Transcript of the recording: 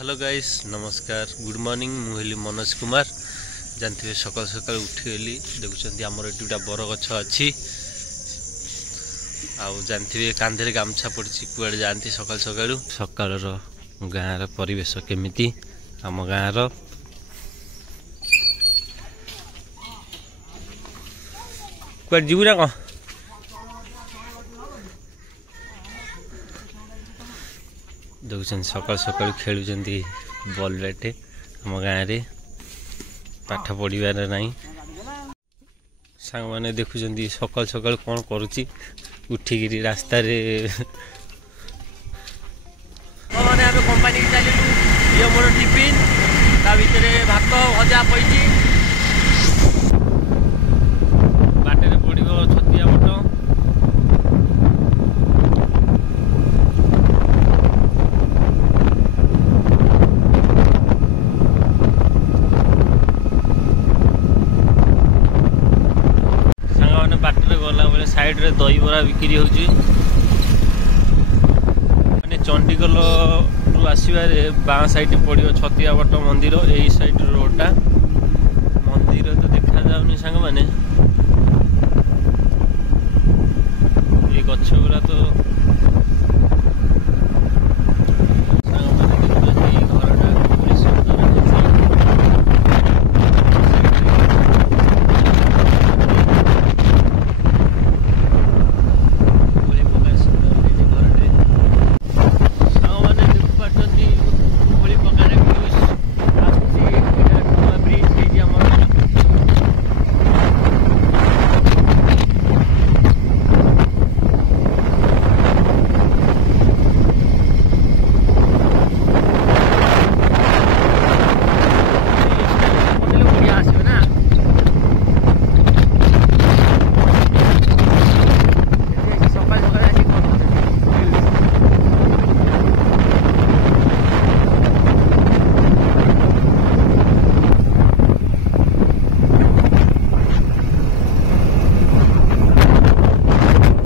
hello guys नमस्कार good morning मुझे मनोज कुमार जानते सकाल सकाल उठीगली देखुं आमर ये गोटे बर गछ अच्छी आउ जानते कांधे गामछा पड़ी कुआड़े जाती सकाल सकाल सकाल गाँव परिवेश केमिति आम गाँव कुआड़े जीवु ना कौन देखुं सकाल सकाल खेलुं बॉल बैट आम गाँव में पाठ पढ़ार ना सांग मैंने देखुं सकाल सकाल कौन करुच्ची उठिकी रास्त मैंने आम कंपानी चलू ये मोर टिफिन ता भर भात भजा पड़ी बाटे पड़ो छतिया बट बाटर गला बेले साइड रे दही बरा बिक्री होची माने चंडीगढ़ रु आसीबार बाँ साइड पड़ो छतिया बट मंदिर यही साइड रोडटा मंदिर तो देखा जाउनी सांग माने ये गछ गुरा तो